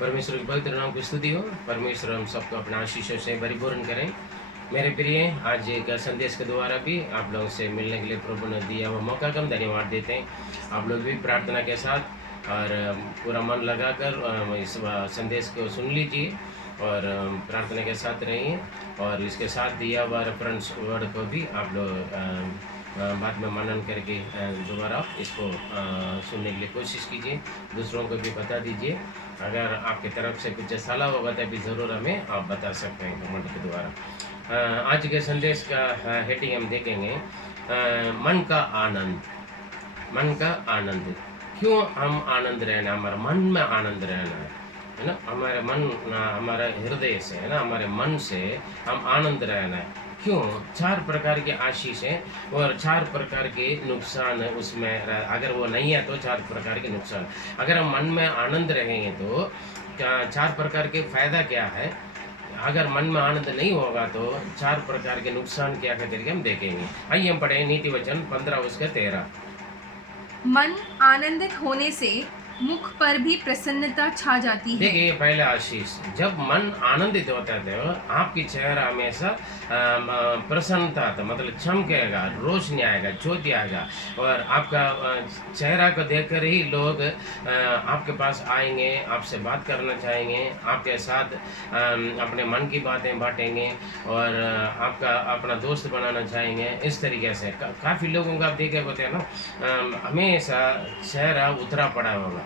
परमेश्वर के पवित्र नाम की स्तुति हो। परमेश्वर हम सबको अपना आशीषों से परिपूर्ण करें। मेरे प्रिय, आज एक संदेश के द्वारा भी आप लोगों से मिलने के लिए प्रभु ने दिया हुआ मौका का हम धन्यवाद देते हैं। आप लोग भी प्रार्थना के साथ और पूरा मन लगाकर इस संदेश को सुन लीजिए और प्रार्थना के साथ रहिए और इसके साथ दिया हुआ रेफरेंस वर्ड को भी आप लोग बाद में मनन करके दोबारा इसको सुनने के लिए कोशिश कीजिए, दूसरों को भी बता दीजिए। अगर आपकी तरफ से कुछ सलाह होगा तो भी ज़रूर हमें आप बता सकते हैं कमेंट के द्वारा। आज के संदेश का हेडिंग हम देखेंगे, मन का आनंद। मन का आनंद, क्यों हम आनंद रहना, हमारा मन में आनंद रहना है ना, हमारे मन, हमारे हृदय से है ना, हमारे मन से हम आनंद रहना है। क्यों? 4 प्रकार के आशीष हैं और 4 प्रकार के नुकसान है उसमें। अगर वो नहीं है तो 4 प्रकार के नुकसान। अगर हम मन में आनंद रहेंगे तो 4 प्रकार के फायदा क्या है। अगर मन में आनंद नहीं होगा तो 4 प्रकार के नुकसान क्या है करके हम देखेंगे। आइए हम पढ़ें नीति वचन 15 उसके 13। मन आनंदित होने से मुख पर भी प्रसन्नता छा जाती है। देखिए, पहले आशीष, जब मन आनंदित होता है तो आपकी चेहरा हमेशा प्रसन्नता आता, मतलब चमकेगा, रोशनी आएगा, ज्योति आएगा और आपका चेहरा को देखकर ही लोग आपके पास आएंगे, आपसे बात करना चाहेंगे, आपके साथ अपने मन की बातें बांटेंगे और आपका अपना दोस्त बनाना चाहेंगे। इस तरीके से काफ़ी लोगों का आप देखे होते हैं ना, हमेशा चेहरा उतरा पड़ा होगा,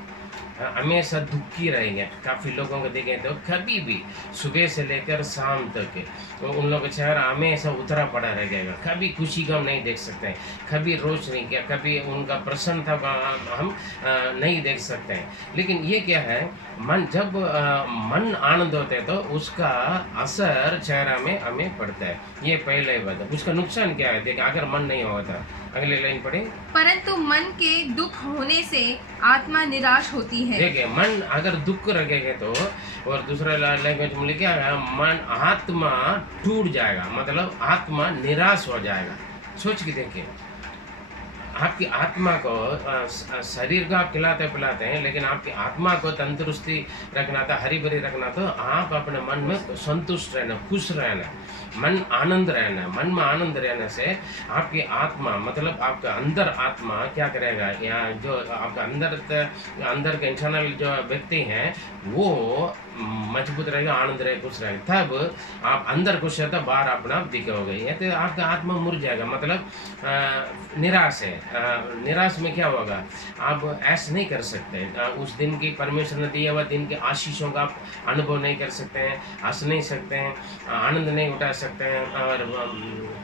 हमेशा दुखी रहेंगे। काफ़ी लोगों को देखें तो कभी भी सुबह से लेकर शाम तक तो उन लोगों का चेहरा हमेशा उतरा पड़ा रहेगा, कभी खुशी का हम नहीं देख सकते हैं, कभी रोशनी क्या, कभी उनका प्रसन्नता का हम नहीं देख सकते हैं। लेकिन ये क्या है, मन जब मन आनंद होता है तो उसका असर चेहरा में हमें पड़ता है। ये पहले ही बात है। उसका नुकसान क्या है, देखिए, अगर मन नहीं होता, अगले लाइन पढ़े। परंतु मन के दुख होने से आत्मा निराश होती है। देखिए, मन अगर दुख रखेगा तो, और दूसरा लैंग्वेज में क्या है, मन आत्मा टूट जाएगा, मतलब आत्मा निराश हो जाएगा। सोच के देखिए, आपकी आत्मा को शरीर को आप खिलाते पिलाते हैं, लेकिन आपकी आत्मा को तंदुरुस्ती रखना था, हरी भरी रखना, तो आप अपने मन में संतुष्ट रहना, खुश रहना, मन आनंद रहना। मन में आनंद रहने से आपकी आत्मा, मतलब आपका अंदर आत्मा क्या करेगा, या जो आपका अंदर के इंटरनल जो व्यक्ति हैं वो मजबूत रहेगा, आनंद रहेगा, खुश रहेगा। तब आप अंदर खुश है तो बाहर अपना आप दिखोगे। या तो आपका आत्मा मुर जाएगा, मतलब निराश है। निराश में क्या होगा, आप ऐसा नहीं कर सकते, उस दिन की परमेश्वर ने दिया हुआ दिन के आशीषों का आप अनुभव नहीं कर सकते हैं, हंस नहीं सकते हैं, आनंद नहीं उठा सकते हैं। और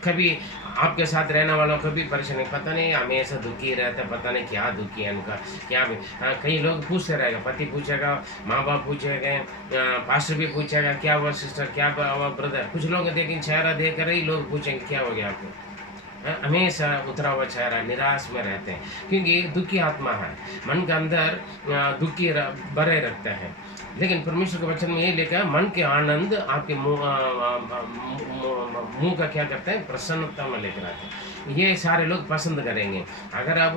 कभी आपके साथ रहने वालों को भी परेशानी, पता नहीं हमेशा दुखी रहता है, पता नहीं क्या दुखी है उनका, क्या भी। कई लोग पूछते रहेगा, पति पूछेगा, माँ बाप पूछेंगे, पास्टर भी पूछेगा क्या हुआ सिस्टर, क्या हुआ ब्रदर। कुछ लोग देखेंगे चेहरा देख कर ही लोग पूछेंगे क्या हो गया आपको। हमेशा उतरा हुआ चेहरा, निराश में रहते हैं, क्योंकि दुखी आत्मा है, मन के अंदर दुखी भरे रखता है। लेकिन परमेश्वर के वचन में यही लिखा है, मन के आनंद आपके मुंह का क्या करते हैं, प्रसन्नता में लेकर आते हैं। ये सारे लोग पसंद करेंगे। अगर आप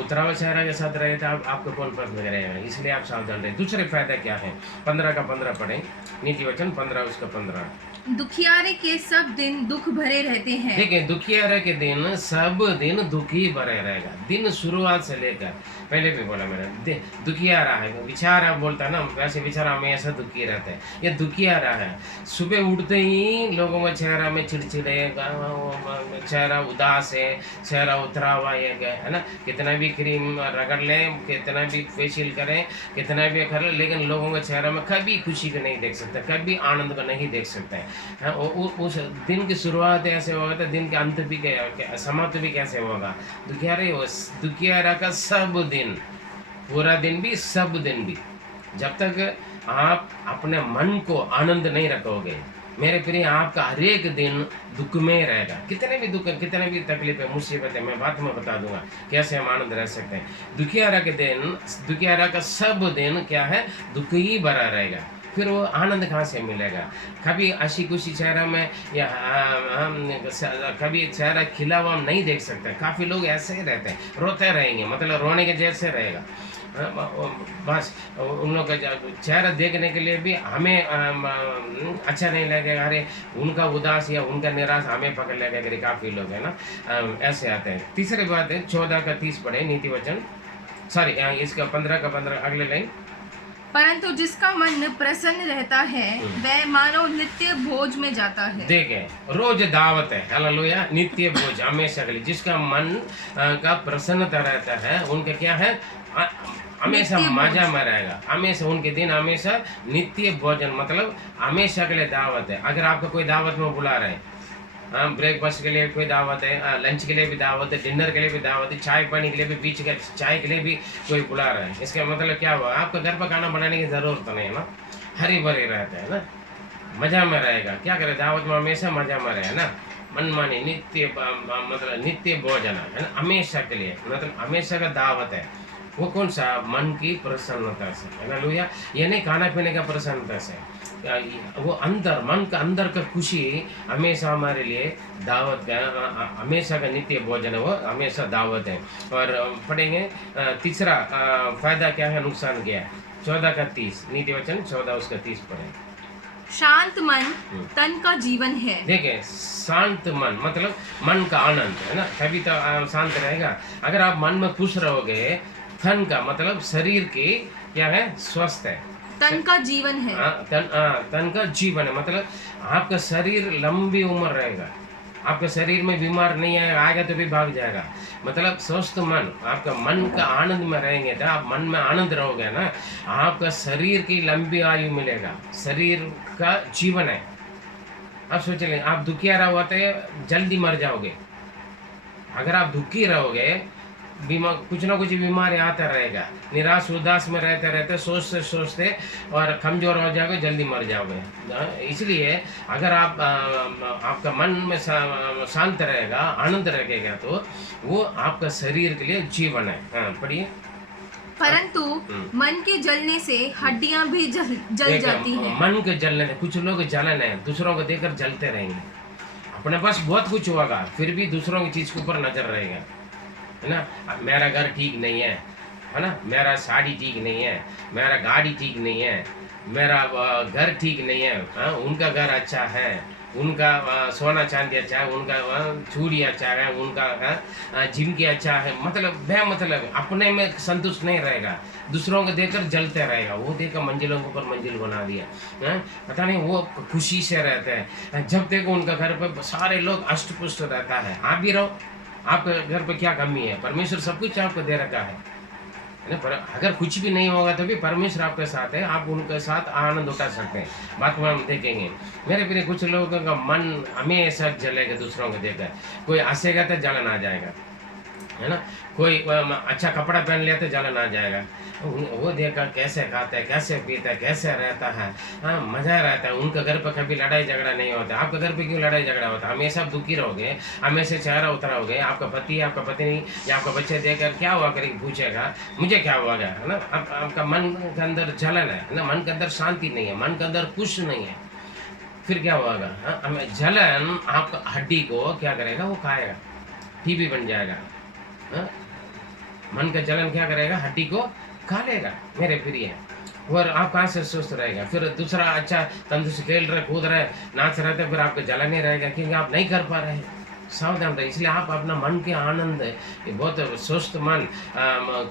उतरा हुआ चेहरा के साथ रहे तो आपको कौन पसंद करेगा, इसलिए आप सावधान रहे। दूसरे फायदा क्या है, 15 का 15 पढ़ें, नीति वचन 15 उसका 15। दुखियारे के सब दिन दुख भरे रहते हैं। देखिए, दुखियारे के दिन सब दिन दुखी भरे रहेगा, दिन शुरुआत से लेकर। पहले भी बोला मैंने, दुखियारा है, बेचारा बोलता है ना, वैसे बेचारा हमेशा दुखी रहता है। ये दुखियारा है, सुबह उठते ही लोगों का चेहरा में चिड़चिड़े, चेहरा उदास है, चेहरा उतरा हुआ है ना। कितना भी क्रीम रगड़ लें, कितना भी फेशियल करें, कितना भी कर लें, लेकिन लोगों के चेहरा में कभी खुशी को नहीं देख सकते, कभी आनंद को नहीं देख सकते हैं। उस दिन की शुरुआत ऐसे होगा तो दिन के अंत भी समाप्त भी कैसे होगा। दुखियारा का सब दिन, पूरा दिन भी सब दिन भी, जब तक आप अपने मन को आनंद नहीं रखोगे, मेरे प्रिय, आपका हर एक दिन दुख में रहेगा। कितने भी दुख, कितने भी तकलीफें, मुसीबतें, मैं बात में बता दूंगा कैसे हम आनंद रह सकते हैं। दुखियारा का सब दिन क्या है, दुख ही भरा रहेगा। फिर वो आनंद कहाँ से मिलेगा। कभी हंसी खुशी चेहरा में या कभी चेहरा खिला हुआ हम नहीं देख सकते। काफ़ी लोग ऐसे ही रहते हैं, रोते रहेंगे, मतलब रोने के जैसे रहेगा। बस उन लोग का चेहरा देखने के लिए भी हमें अच्छा नहीं लगेगा। अरे उनका उदास या उनका निराश हमें पकड़ लेगा, अगर काफ़ी लोग है ना ऐसे आते हैं। तीसरी बात है 14 का 30 पढ़े नीति वचन, सॉरी इसका 15 का 15 अगले लाइन। परंतु जिसका मन प्रसन्न रहता है वह मानो नित्य भोज में जाता है। देखें रोज दावत है, हालेलुया, नित्य भोज हमेशा के लिए। जिसका मन का प्रसन्नता रहता है उनका क्या है, हमेशा मजा में रहेगा, हमेशा उनके दिन हमेशा नित्य भोजन, मतलब हमेशा के लिए दावत है। अगर आपको कोई दावत में बुला रहे हैं, हाँ ब्रेकफास्ट के लिए कोई दावत है, लंच के लिए भी दावत है, डिनर के लिए भी दावत है, चाय पानी के लिए भी, बीच के चाय के लिए भी कोई बुला रहा है, इसका मतलब क्या हुआ, आपको घर पर खाना बनाने की ज़रूरत नहीं है ना, हरी भरी रहता है ना, मज़ा में रहेगा। क्या करे, दावत में हमेशा मज़ा में रहे ना, मनमानी नित्य मतलब नित्य भोजन है ना, हमेशा के लिए, मतलब हमेशा का दावत है। वो कौन सा, मन की प्रसन्नता से, है ना लुया, ये नहीं खाना पीने का प्रसन्नता से, वो अंदर मन का अंदर का खुशी हमेशा हमारे लिए दावत का, हमेशा का नित्य भोजन है, वो हमेशा दावत है। और पढ़ेंगे तीसरा फायदा क्या है, नुकसान क्या है, 14 का 30 नीति वचन 14 उसका 30 पढ़े। शांत मन तन का जीवन है। देखिए शांत मन मतलब मन का आनंद है ना, तभी तो शांत रहेगा। अगर आप मन में खुश रहोगे, तन का मतलब शरीर की क्या है, स्वस्थ है, तन का जीवन है। तन का जीवन है, मतलब आपका शरीर लंबी उम्र रहेगा, आपके शरीर में बीमार नहीं आएगा तो भी भाग जाएगा। मतलब स्वस्थ मन, आपका मन का आनंद में रहेंगे तो आप मन में आनंद रहोगे ना, आपका शरीर की लंबी आयु मिलेगा, शरीर का जीवन है। आप सोच लें, आप दुखिया रहोगे जल्दी मर जाओगे। अगर आप दुखी रहोगे, बीमार कुछ ना कुछ बीमारी आता रहेगा, निराश उदास में रहते रहते सोचते सोचते और कमजोर हो जाओगे, जल्दी मर जाओगे। इसलिए अगर आप आपका मन में शांत रहेगा, आनंद रहेगा, तो वो आपका शरीर के लिए जीवन है। हाँ पढ़िए। परंतु मन के जलने से हड्डियां भी जल जाती हैं। मन के जलने, कुछ लोग जलन है, दूसरों को देखकर जलते रहेंगे, अपने पास बहुत कुछ होगा फिर भी दूसरों की चीज के ऊपर नजर रहेगा, है ना, मेरा घर ठीक नहीं है ना, मेरा साड़ी ठीक नहीं है, मेरा गाड़ी ठीक नहीं है, मेरा घर ठीक नहीं है, हाँ उनका घर अच्छा है, उनका सोना चांदी अच्छा है, उनका चूड़ी अच्छा है, उनका जिमकी अच्छा है, मतलब मतलब अपने में संतुष्ट नहीं रहेगा, दूसरों को देखकर जलते रहेगा। वो देखकर मंजिलों के ऊपर मंजिल बना दिया, पता नहीं वो खुशी से रहते हैं। जब देखो उनका घर पे सारे लोग अष्ट पुष्ट रहता है, आप भी रहो, आपके घर पे क्या कमी है, परमेश्वर सब कुछ आपको दे रखा है ना। पर अगर कुछ भी नहीं होगा तो भी परमेश्वर आपके साथ है, आप उनके साथ आनंद उठा सकते हैं। बात में हम देखेंगे, मेरे प्रिय कुछ लोगों का मन हमेशा जलेगा, दूसरों को देखकर कोई हंसेगा तो जलन आ जाएगा, है ना, कोई अच्छा कपड़ा पहन लिया तो जलन आ जाएगा, वो देखकर कैसे खाता है, कैसे पीता है, कैसे रहता है, हाँ मजा रहता है। उनके घर पर कभी लड़ाई झगड़ा नहीं होता, आपके घर पे क्यों लड़ाई झगड़ा होता है, हमेशा आप दुखी रहोगे, हमेशा चेहरा उतरोगे, आपका पति आपका पत्नी या आपका बच्चे देखकर क्या हुआ करके पूछेगा, मुझे क्या हुआ गया, है ना। आपका मन के अंदर जलन है ना, मन के अंदर शांति नहीं है, मन के अंदर खुश नहीं है, फिर क्या होगा, हमें जलन आपका हड्डी को क्या करेगा, वो खाएगा, टीबी बन जाएगा। मन का जलन क्या करेगा, हड्डी को खा लेगा मेरे प्रिय, और आप कहाँ से स्वस्थ रहेगा। फिर दूसरा अच्छा तंदुरुस्त खेल रहे, कूद रहे, नाच रहे थे, फिर आपको जलन नहीं रहेगा, क्योंकि आप नहीं कर पा रहे हैं। सावधान रहे, इसलिए आप अपना मन के आनंद, ये बहुत स्वस्थ मन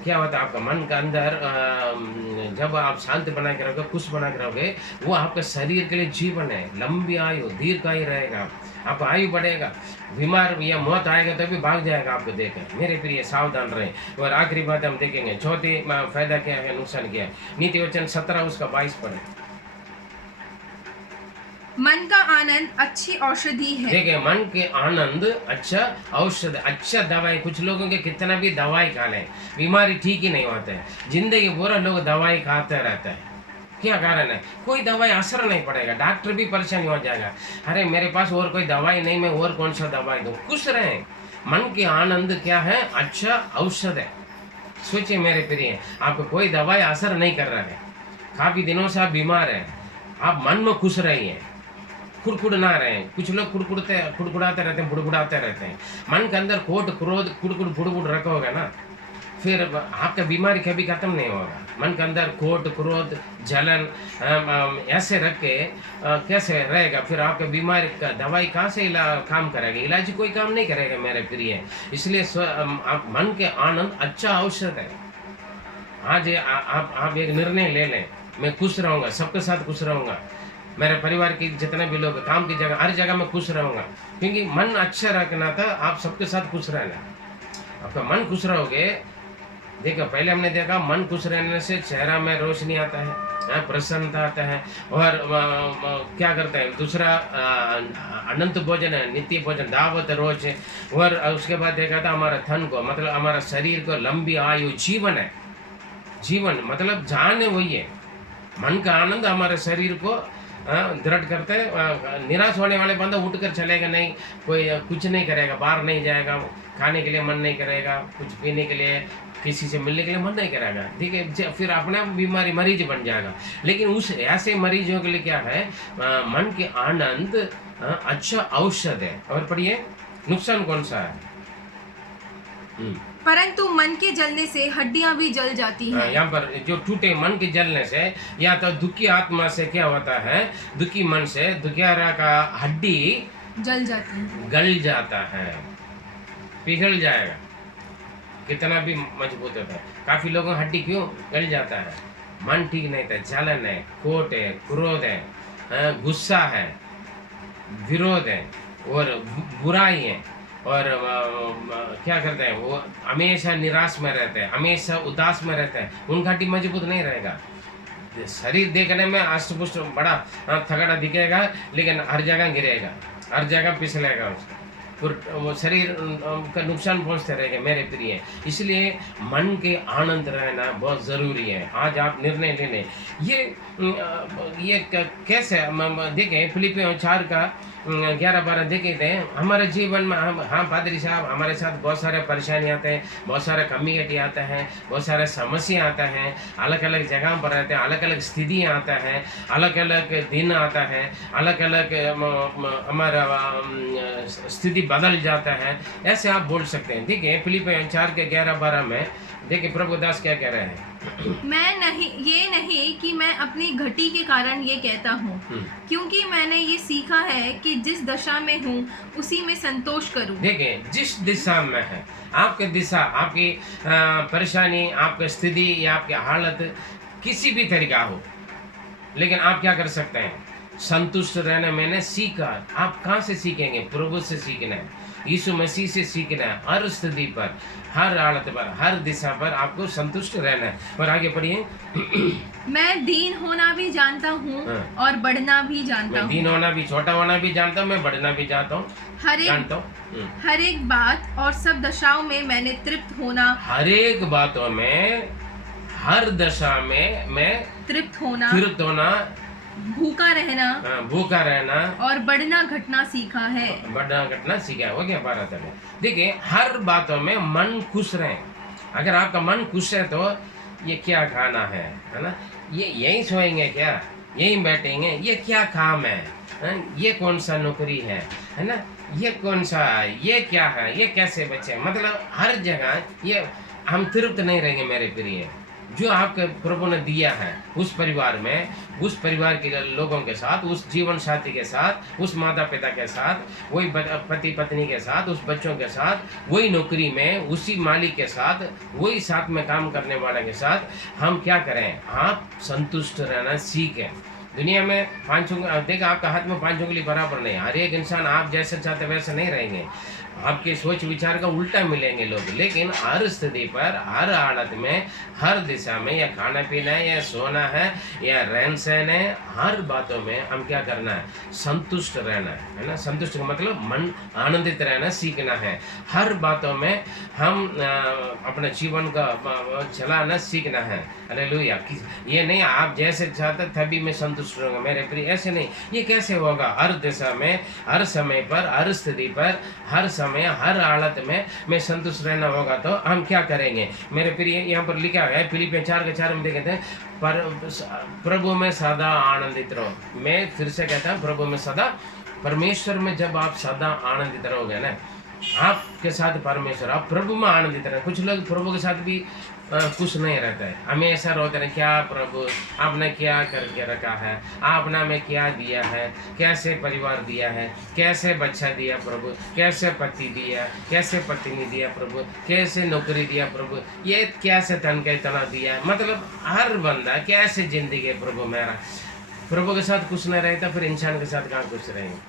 क्या होता है आपका मन के अंदर, जब आप शांति बना के रहोगे, खुश बना के रहोगे, वो आपके शरीर के लिए जीवन है, लंबी आयु दीर्घायु रहेगा, आपका आयु बढ़ेगा, बीमार या मौत आएगा तो भी भाग जाएगा आपको देकर। मेरे प्रिय सावधान रहे। और आखिरी बात हम देखेंगे, चौथी फायदा क्या है, नुकसान क्या है, नीति वचन 17 उसका 22 पढ़े। मन का आनंद अच्छी औषधि है। देखिए मन के आनंद अच्छा औषध, अच्छा दवाई। कुछ लोगों के कितना भी दवाई खा लें, बीमारी ठीक ही नहीं होता है, जिंदगी पूरा लोग दवाई खाते रहते हैं। क्या कारण है, कोई दवाई असर नहीं पड़ेगा, डॉक्टर भी परेशान हो जाएगा, अरे मेरे पास और कोई दवाई नहीं, मैं और कौन सा दवाई दूं। खुश रहें, मन के आनंद क्या है, अच्छा औषध है। सोचिए मेरे प्रिय, आपको कोई दवाई असर नहीं कर रहा है, काफी दिनों से आप बीमार हैं, आप मन में खुश रहिए, कुड़कुड़ ना रहे। कुछ लोग कुड़कुड़ाते रहते हैं, बुड़बुड़ाते रहते हैं, मन के अंदर कोट क्रोध कुड़कुड़ बुड़बुड़ रखोगे ना, फिर आपका बीमारी कभी खत्म नहीं होगा। मन के अंदर खोट, क्रोध, जलन ऐसे रख के कैसे रहेगा? फिर आपका बीमारी का दवाई कहाँ से काम करेगा? इलाज कोई काम नहीं करेगा मेरे प्रिय। इसलिए आप मन के आनंद अच्छा औषध है। आज आप एक निर्णय ले लें, मैं खुश रहूँगा, सबके साथ खुश रहूँगा, मेरे परिवार के जितने भी लोग, काम की जगह, हर जगह मैं खुश रहूँगा। क्योंकि मन अच्छा रखना था, आप सबके साथ खुश रहना। आपका मन खुश रहोगे, देखो पहले हमने देखा मन खुश रहने से चेहरा में रोशनी आता है, प्रसन्नता आता है, और क्या करता है दूसरा, अनंत भोजन है, नित्य भोजन, दावत रोज है। और उसके बाद देखा था हमारा थन को, मतलब हमारा शरीर को लंबी आयु, जीवन है। जीवन मतलब जान है, वही है। मन का आनंद हमारे शरीर को दृढ़ करते हैं। निराश होने वाले बंदा उठकर चलेगा नहीं, कोई कुछ नहीं करेगा, बाहर नहीं जाएगा, खाने के लिए मन नहीं करेगा, कुछ पीने के लिए, किसी से मिलने के लिए मन नहीं करेगा, ठीक है, फिर अपना बीमारी मरीज बन जाएगा। लेकिन उस ऐसे मरीजों के लिए क्या है? मन के आनंद अच्छा औषध है। और पढ़िए, नुकसान कौन सा है? परंतु मन के जलने से हड्डियां भी जल जाती हैं। यहाँ पर जो टूटे मन के जलने से, या तो दुखी आत्मा से क्या होता है? दुखी मन से दुखियारा का हड्डी जल जाती है, गल जाता है, पिघल जाएगा, कितना भी मजबूत होता है। काफी लोगों की हड्डी क्यों गल जाता है? मन ठीक नहीं था, जलन है, कोट है, क्रोध है, गुस्सा है, विरोध है, और बुराई है, और क्या करते हैं वो? हमेशा निराश में रहते हैं, हमेशा उदास में रहते हैं, उनका हड्डी मजबूत नहीं रहेगा। शरीर देखने में अष्टपुष्ट बड़ा थकाड़ा दिखेगा, लेकिन हर जगह गिरेगा, हर जगह फिसलेगा, उसका वो शरीर का नुकसान पहुंचते रहेगा मेरे प्रिय। इसलिए मन के आनंद रहना बहुत ज़रूरी है। आज आप निर्णय ले लें। ये कैसे देखें, फिलिपियों 4 का 11-12 देखे थे। हमारे जीवन में हाँ पादरी साहब, हमारे साथ बहुत सारे परेशानी आते हैं, बहुत सारे कमी आता है, बहुत सारे समस्या आता है, अलग अलग जगह पर रहते हैं, अलग अलग स्थितियाँ आता है, अलग अलग दिन आता है, अलग अलग हमारा स्थिति बदल जाता है, ऐसे आप बोल सकते हैं। ठीक है, फिलिपियों 4 के 11-12 में देखिए प्रभु दास क्या कह रहे हैं। ये नहीं कि मैं अपनी घटी के कारण ये कहता हूँ, क्योंकि मैंने ये सीखा है कि जिस दशा में हूँ उसी में संतोष करूँ। देखिए, जिस दिशा में है आपकी दिशा, आपकी परेशानी, आपकी स्थिति या आपकी हालत किसी भी तरीका हो, लेकिन आप क्या कर सकते हैं? संतुष्ट रहना मैंने सीखा। आप कहाँ से सीखेंगे? प्रभु से सीखना है, यीशु मसीह से सीखना है। हर स्थिति पर, हर हालत पर, हर दिशा पर आपको संतुष्ट रहना है। और आगे पढ़िए। मैं दीन होना भी जानता हूँ और बढ़ना भी जानता हूँ। मैं दीन होना भी, छोटा होना भी जानता हूँ, मैं बढ़ना भी जानता हूँ, हर एक बात और सब दशाओं में मैंने तृप्त होना। हर एक बातों में, हर दशा में मैं तृप्त होना, भूखा रहना और बढ़ना घटना सीखा है। बढ़ना घटना सीखा है। हो गया 12 तक। देखिए, हर बातों में मन खुश रहे। अगर आपका मन खुश है तो ये क्या खाना है ना, ये यहीं सोएंगे क्या, यहीं बैठेंगे, ये क्या काम है, ये कौन सा नौकरी है ना, ये कौन सा, ये क्या है, ये कैसे बचे, मतलब हर जगह ये हम तृप्त नहीं रहेंगे मेरे प्रिय। जो आपके प्रभु ने दिया है उस परिवार में, उस परिवार के लोगों के साथ, उस जीवन साथी के साथ, उस माता पिता के साथ, वही पति पत्नी के साथ, उस बच्चों के साथ, वही नौकरी में, उसी मालिक के साथ, वही साथ में काम करने वाले के साथ हम क्या करें? आप संतुष्ट रहना सीखें। दुनिया में 5 उंगली, देखा आपका हाथ में 5 उंगली बराबर नहीं। हर एक इंसान आप जैसे चाहते वैसे नहीं रहेंगे, आपके सोच विचार का उल्टा मिलेंगे लोग। लेकिन हर स्थिति पर, हर हालत में, हर दिशा में, या खाना पीना है, या सोना है, या रहन सहन है, हर बातों में हम क्या करना है? संतुष्ट रहना है ना। संतुष्ट का मतलब मन आनंदित रहना सीखना है। हर बातों में हम अपने जीवन का चलाना सीखना है। हालेलुया। ये नहीं आप जैसे चाहते तभी मैं संतुष्ट रहूँगा मेरे प्रिय, ऐसे नहीं। ये कैसे होगा? हर दिशा में, हर समय पर, हर स्थिति पर, हर समय, हर हालत में मैं संतुष्ट रहना होगा तो हम क्या करेंगे मेरे प्रिय? यहाँ पर लिखा है फिलिपियों 4 के 4 में देखे थे, पर प्रभु में सदा आनंदित रहो। मैं फिर से कहता हूँ, प्रभु में सदा, परमेश्वर में जब आप सदा आनंदित रहोगे ना, आपके साथ परमेश्वर, आप प्रभु में आनंदित रहे। कुछ लोग प्रभु के साथ भी खुश नहीं रहता है, हमेशा रोते हैं, क्या प्रभु आपने क्या करके रखा है, आपने हमें क्या दिया है, कैसे परिवार दिया है, कैसे बच्चा दिया प्रभु, कैसे पति दिया, कैसे पत्नी दिया प्रभु, कैसे नौकरी दिया प्रभु, ये कैसे तनख्वाह इतना दिया। मतलब हर बंदा कैसे जिंदगी है प्रभु मेरा। प्रभु के साथ कुछ नहीं रहता, फिर इंसान के साथ कहाँ कुछ रहेंगे।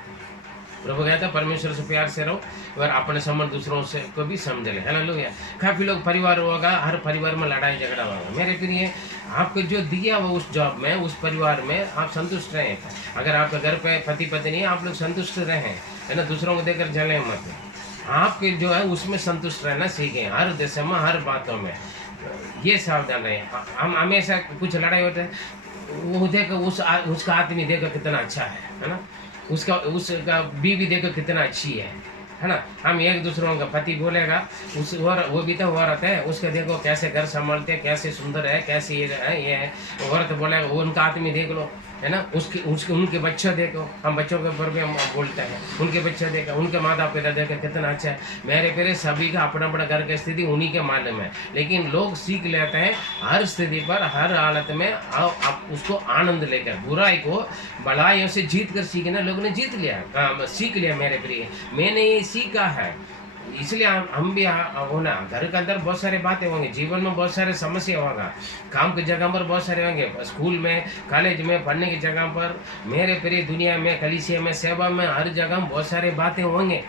प्रभु कहता है परमेश्वर से प्यार से रहो और अपने संबंध दूसरों से को भी समझ ले। हालेलुया। काफ़ी लोग परिवार होगा, हर परिवार में लड़ाई झगड़ा होगा। मेरे प्रिय, आपको जो दिया वो उस जॉब में, उस परिवार में आप संतुष्ट रहें। अगर आपके घर पे पति पत्नी है, आप लोग संतुष्ट रहें, है ना, दूसरों को देकर जलें मत। आपके जो है उसमें संतुष्ट रहना सीखें, हर दिशा में, हर बातों में। ये सावधान रहें। हम हमेशा कुछ लड़ाई होते हैं, वो देखो उसका आदमी देखो कितना अच्छा है ना, उसका बीवी देखो कितना अच्छी है ना। हम एक दूसरों का पति बोलेगा उस वो भी तो औरत है, उसके देखो कैसे घर संभालते हैं, कैसे सुंदर है, कैसे ये है। औरत बोलेगा वो उनका आदमी देख लो, है ना, उसके उनके बच्चे देखो। हम बच्चों के ऊपर भी हम बोलते हैं, उनके बच्चे देखो, उनके माता पिता देखो कितना अच्छा है। मेरे प्यारे, सभी का अपना अपना घर की स्थिति उन्हीं के मालूम है, लेकिन लोग सीख लेते हैं हर स्थिति पर, हर हालत में आप उसको आनंद लेकर, बुराई को भलाइयों से जीत कर सीखना। लोगों ने जीत लिया, सीख लिया। मेरे प्रिय, मैंने ये सीखा है, इसलिए हम भी होना। घर के अंदर बहुत सारी बातें होंगी, जीवन में बहुत सारे समस्या होगा, काम की जगह पर बहुत सारे होंगे, स्कूल में, कॉलेज में, पढ़ने की जगह पर, मेरे पूरी दुनिया में, कलीसिया में, सेवा में, हर जगह बहुत सारी बातें होंगे।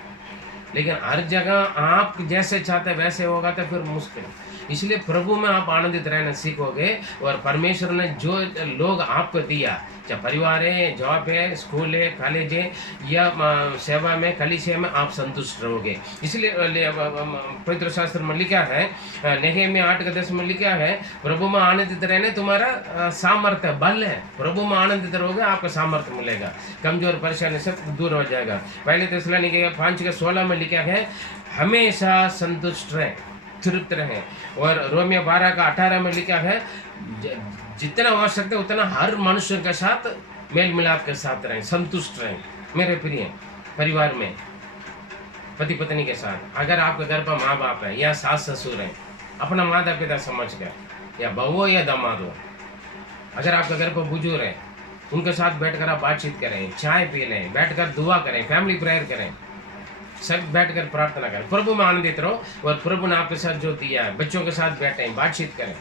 लेकिन हर जगह आप जैसे चाहते वैसे होगा तो फिर मुश्किल। इसलिए प्रभु में आप आनंदित रहना सीखोगे, और परमेश्वर ने जो लोग आपको दिया, चाहे परिवार है, जॉब है, स्कूल है, कॉलेज है, या सेवा में, कलीसिया में, आप संतुष्ट रहोगे। इसलिए पवित्र शास्त्र में लिखा है, नेहमिया 8:10 में लिखा है, प्रभु में आनंदित रहने तुम्हारा सामर्थ्य बल है। प्रभु में आनंदित रहोगे, आपको सामर्थ्य मिलेगा, कमजोर परेशानी सब दूर हो जाएगा। पहले थिस्सलुनीके 5:16 में लिखा है, हमेशा संतुष्ट रहें, तृप्त रहें। और रोमियो 12:18 में लिखा है, जितना हो सकता है उतना हर मनुष्य के साथ मेल मिलाप के साथ रहें, संतुष्ट रहें। मेरे प्रिय, परिवार में पति पत्नी के साथ, अगर आपके घर पर माँ बाप है या सास ससुर है, अपना माता पिता समझ कर, या बहू हो या दामाद हो, अगर आपके घर पर बुजुर्ग है, उनके साथ बैठकर आप बातचीत करें, चाय पी लें, बैठकर दुआ करें, फैमिली प्रेयर करें, सब बैठकर प्रार्थना करें, प्रभु में आनंदित रहो। और प्रभु ने आपके साथ जो दिया है, बच्चों के साथ बैठें, बातचीत करें।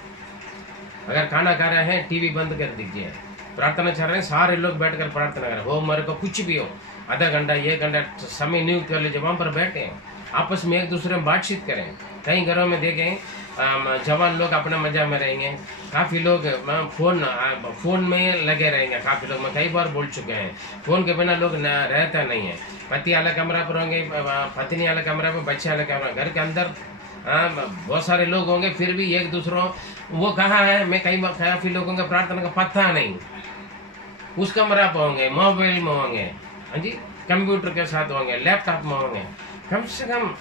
अगर खाना खा रहे हैं, टीवी बंद कर दीजिए, प्रार्थना चल रहे हैं, सारे लोग बैठकर प्रार्थना करें। हो मेरे को कुछ भी हो, आधा घंटा 1 घंटा समय नियुक्त कर लीजिए, वहाँ पर बैठें, आपस में एक दूसरे में बातचीत करें। कई घरों में देखें जवान लोग अपना मजा में रहेंगे, काफ़ी लोग फ़ोन में लगे रहेंगे। काफ़ी लोग, मैं कई बार बोल चुके हैं, फ़ोन के बिना लोग रहता नहीं है। पति अलग कमरा पर होंगे, पत्नी अलग कमरा पर, बच्चे अलग कमरा, घर के अंदर बहुत सारे लोग होंगे, फिर भी एक दूसरों, वो कहाँ है, मैं कई बार काफ़ी लोगों का प्रार्थना का पता नहीं, उस कमरा पर होंगे, मोबाइल में होंगे, हाँ जी, कंप्यूटर के साथ होंगे, लैपटॉप में होंगे। कम से कम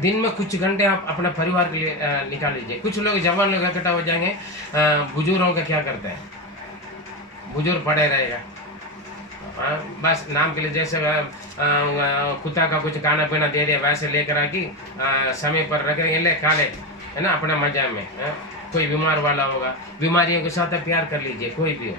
दिन में कुछ घंटे आप अपना परिवार के लिए निकाल लीजिए। कुछ लोग, जवान लोग इकट्ठा हो जाएंगे, बुजुर्गों का क्या करते हैं, बुजुर्ग पड़े रहेगा, बस नाम के लिए, जैसे कुत्ता का कुछ खाना पीना दे दिया वैसे लेकर आके समय पर रखेंगे, ले खा ले, है ना, अपना मजा में। कोई बीमार वाला होगा, बीमारियों के साथ प्यार कर लीजिए, कोई भी हो।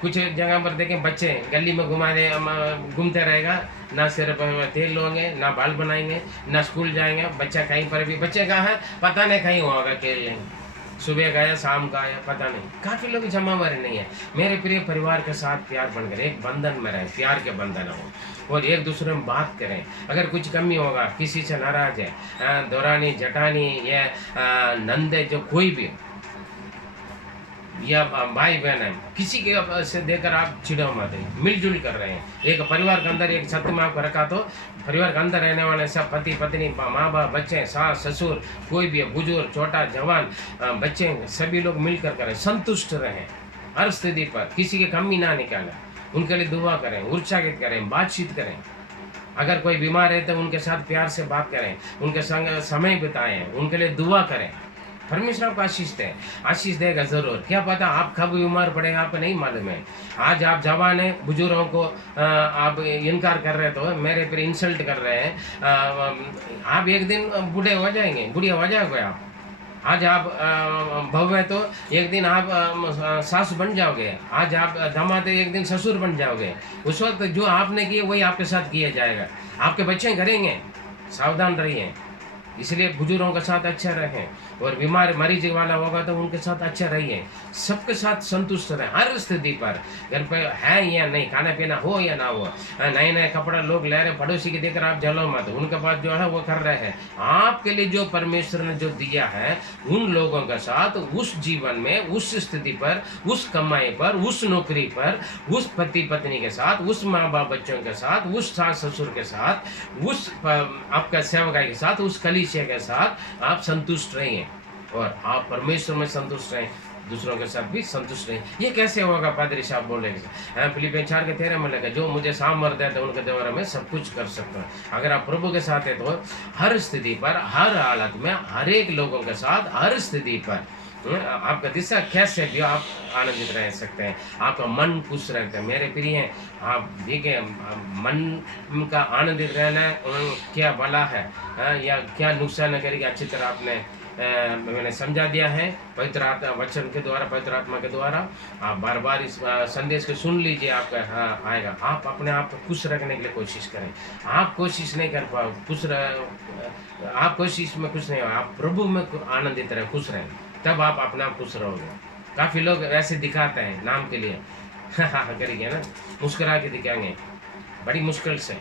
कुछ जगह पर देखें, बच्चे गली में घूमते रहेगा, ना सिर पर तेल होंगे, ना बाल बनाएंगे, ना स्कूल जाएंगे। बच्चा कहीं पर भी, बच्चे कहाँ है पता नहीं, कहीं होगा, खेल लेंगे, सुबह गया शाम का आया पता नहीं। काफ़ी लोग जमावरी नहीं है। मेरे प्रिय, परिवार के साथ प्यार बनकर एक बंधन में रहें, प्यार के बंधन हो, और एक दूसरे में बात करें। अगर कुछ कमी होगा, किसी से नाराज है, दौरानी जटानी या नंदे, जो कोई भी या भाई बहन है, किसी के से देकर आप चिड़ो मत, मिलजुल कर रहे हैं। एक परिवार के अंदर एक सत्य में आपको रखा, तो परिवार के अंदर रहने वाले सब पति पत्नी, माँ बाप, बच्चे, सास ससुर, कोई भी है, बुजुर्ग छोटा जवान, बच्चे, सभी लोग मिलकर करें, संतुष्ट रहें हर स्थिति पर, किसी की कमी ना निकालें, उनके लिए दुआ करें, उत्साहित करें, बातचीत करें। अगर कोई बीमार है तो उनके साथ प्यार से बात करें, उनके संग समय बिताएं, उनके लिए दुआ करें, परमेश्वर आपको आशीष देगा जरूर। क्या पता आप कब बीमार पड़े आपको नहीं मालूम है। आज आप जवान है, बुजुर्गों को आप इनकार कर रहे तो मेरे पर इंसल्ट कर रहे हैं। आप एक दिन बूढ़े हो जाएंगे, बुढ़िया हो जाओगे आप। आज आप बहू है तो एक दिन आप सास बन जाओगे, आज आप दामाद है एक दिन ससुर बन जाओगे। उस वक्त जो आपने किए वही आपके साथ किया जाएगा, आपके बच्चे करेंगे। सावधान रहिए। इसलिए बुजुर्गों के साथ अच्छा रहें, और बीमार मरीज वाला होगा तो उनके साथ अच्छा रहिए। सबके साथ संतुष्ट रहें हर स्थिति पर। घर पे है या नहीं, खाना पीना हो या ना हो, नए नए कपड़ा लोग ले रहे, पड़ोसी की देखकर आप जलो मत, उनके पास जो है वो कर रहे हैं। आपके लिए जो परमेश्वर ने जो दिया है उन लोगों के साथ, उस जीवन में, उस स्थिति पर, उस कमाई पर, उस नौकरी पर, उस पति पत्नी के साथ, उस माँ बाप बच्चों के साथ, उस सास ससुर के साथ, उस आपका सेवकाई के साथ, उस कलीसिया के साथ आप संतुष्ट रहिए, और आप परमेश्वर में संतुष्ट रहें, दूसरों के साथ भी संतुष्ट रहें। ये कैसे होगा? पादरी साहब बोलेंगे फिलिपियन 4:13 में लगा, जो मुझे सामर्थ्य है तो उनके द्वारा मैं सब कुछ कर सकता हूँ। अगर आप प्रभु के साथ है तो हर स्थिति पर, हर हालत में, हर एक लोगों के साथ, हर स्थिति पर आपका दिशा कैसे भी आप आनंदित रह सकते हैं, आपका मन खुश रहता है। मेरे प्रिय आप देखिए, मन का आनंदित रहना क्या भला है या क्या नुकसान करेगी, अच्छी तरह आपने मैंने समझा दिया है पवित्र आत्मा वचन के द्वारा, पवित्र आत्मा के द्वारा। आप बार बार इस संदेश को सुन लीजिए, आपका आएगा। आप अपने आप को खुश रखने के लिए कोशिश करें। आप कोशिश नहीं कर पाओ आप कोशिश में खुश नहीं हो, आप प्रभु में आनंदित रहें, खुश रहें, तब आप अपना खुश रहोगे। काफ़ी लोग ऐसे दिखाते हैं नाम के लिए करेंगे ना, मुस्कुरा के दिखाएंगे, बड़ी मुश्किल से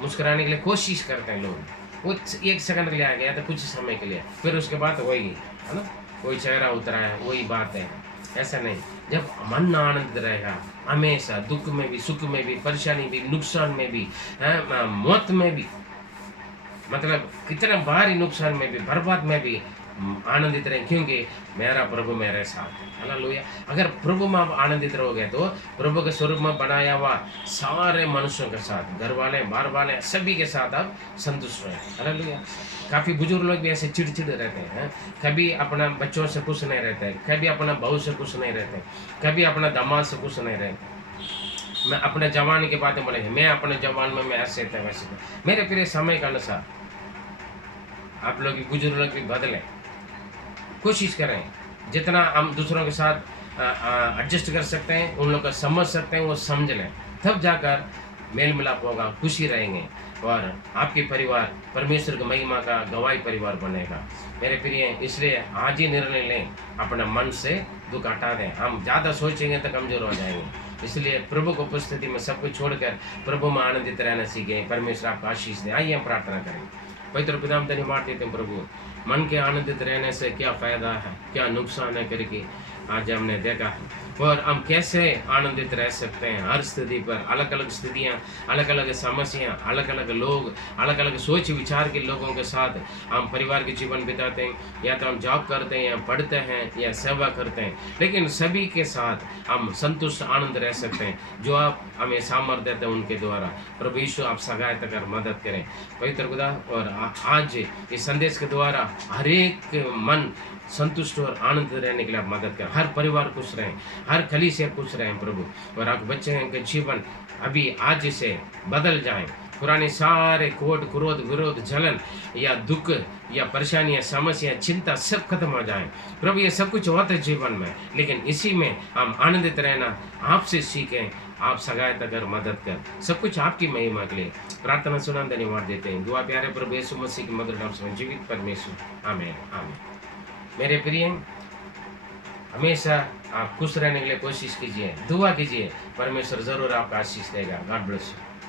मुस्कुराने के लिए कोशिश करते हैं लोग। वो 1 सेकंड के लिए आ गया तो कुछ समय के लिए, फिर उसके बाद वही है ना, वही चेहरा उतरा है, वही बात है। ऐसा नहीं, जब मन आनंदित रहेगा हमेशा, दुख में भी, सुख में भी, परेशानी भी, नुकसान में भी, मौत में भी, मतलब कितना भारी नुकसान में भी, बर्बाद में भी आनंदित रहें, क्योंकि मेरा प्रभु मेरे साथ है। हालेलुया। अगर प्रभु में आप आनंदित रहोगे तो प्रभु के स्वरूप में बनाया हुआ सारे मनुष्यों के साथ, घर वाले, बाहर वाले, सभी के साथ आप संतुष्ट रहें। हालेलुया। काफ़ी बुजुर्ग लोग भी ऐसे चिड़चिड़ रहते हैं, कभी अपना बच्चों से खुश नहीं रहते, कभी अपना बहू से खुश नहीं रहते, कभी अपना दामाद से खुश नहीं रहते। मैं अपने जवान की बातें बोलेंगे, मैं अपने जवान में मैं ऐसे थे वैसे थे। मेरे प्रिय समय के अनुसार आप लोग भी, बुजुर्ग लोग भी बदलें, कोशिश करें जितना हम दूसरों के साथ एडजस्ट कर सकते हैं, उन लोग को समझ सकते हैं, वो समझ लें, तब जाकर मेल मिलाप होगा, खुशी रहेंगे, और आपके परिवार परमेश्वर की महिमा का गवाही परिवार बनेगा। मेरे प्रिय, इसलिए आज ही निर्णय लें, अपना मन से दुख हटा दें। हम ज़्यादा सोचेंगे तो कमज़ोर हो जाएंगे, इसलिए प्रभु को उपस्थिति में सब कुछ छोड़कर प्रभु में आनंदित रहना सीखें। परमेश्वर आपको आशीष दे। आइए हम प्रार्थना करें। पवित्र पिता, हम धन्यवाद देते हैं प्रभु, मन के आनंदित रहने से क्या फ़ायदा है, क्या नुकसान है करके आज हमने देखा है, और हम कैसे आनंदित रह सकते हैं हर स्थिति पर। अलग अलग स्थितियाँ, अलग अलग समस्याएं, अलग अलग लोग, अलग अलग सोच विचार के लोगों के साथ हम परिवार के जीवन बिताते हैं, या तो हम जॉब करते हैं, या पढ़ते हैं, या सेवा करते हैं, लेकिन सभी के साथ हम संतुष्ट आनंद रह सकते हैं जो आप हमें सामर्थ्य देते हैं उनके द्वारा। प्रभु यीशु, आप सहायता कर मदद करें पवित्र खुदा, और आज इस संदेश के द्वारा हर एक मन संतुष्ट और आनंद रहने के लिए आप मदद करें। हर परिवार खुश रहें, हर कलीसिया खुश रहें प्रभु, और आप बच्चे के जीवन अभी आज से बदल जाएं। पुराने सारे कोट, क्रोध, विरोध, जलन या दुख या परेशानियां, समस्या, चिंता सब खत्म हो जाएं प्रभु। ये सब कुछ होता है जीवन में, लेकिन इसी में हम आनंदित रहना आपसे सीखें। आप सहायता कर, मदद कर, सब कुछ आपकी महिमा के लिए। प्रार्थना सुना, धन्यवाद देते हैं। दुआ प्यारे प्रभु यीशु मसीह की मधुर नाम से जीवित परमेश्वर, आमीन आमीन। मेरे प्रिय, हमेशा आप खुश रहने के लिए कोशिश कीजिए, दुआ कीजिए, परमेश्वर जरूर आपका आशीष देगा। God bless you.